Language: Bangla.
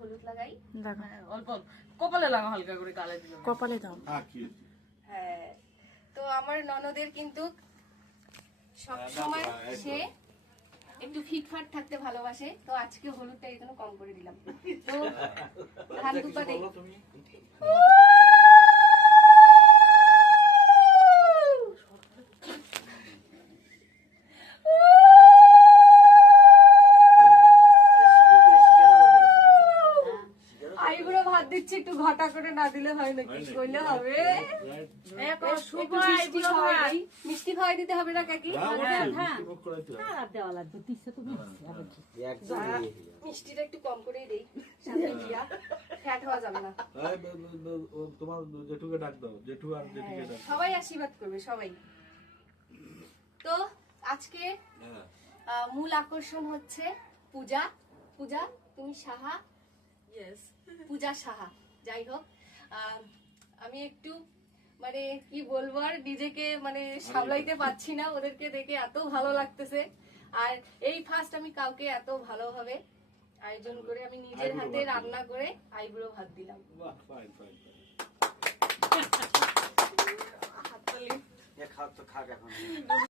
হলুদ লাগাই। অল্প কপালে লাগা, হালকা করে গালে দিল, কপালে দাও। হ্যাঁ, তো আমার ননদের কিন্তু সবসময় সে একটু ফিটফাট থাকতে ভালোবাসে, তো আজকে হলুদটা একটু কম করে দিলাম। তো ধান দুপা দেই। আইবুড়ো ভাত দিচ্ছি, একটু ঘটা করে না দিলে হয় নাকি? কইলে হবে। মিষ্টি খাওয়াই দিতে হবে না কাকি? মিষ্টিটা একটু কম করেই দেই, সাথে দিয়া ফ্যাট হওয়া যাবে না। তোমার জেঠুকে ডাক দাও, জেঠু আর জেঠিকে ডাক। সবাই আশীর্বাদ করবে, সবাই। তো আজকে মূল আকর্ষণ হচ্ছে পূজা। পূজা, তুমি সাহা। পূজা সাহা, যাই হোক। আমি একটু মানে কি বলবো, আর নিজেকে মানে সামলাইতে পারছি না, ওদেরকে দেখে এত ভালো লাগতেছে। আর এই ফার্স্ট আমি কাউকে এত ভালোভাবে আয়োজন করে আমি নিজের হাতে রান্না করে আইবুড়ো ভাত দিলাম। বাহ, ফাইন ফাইন। হাততালি। খা তো খা এখন।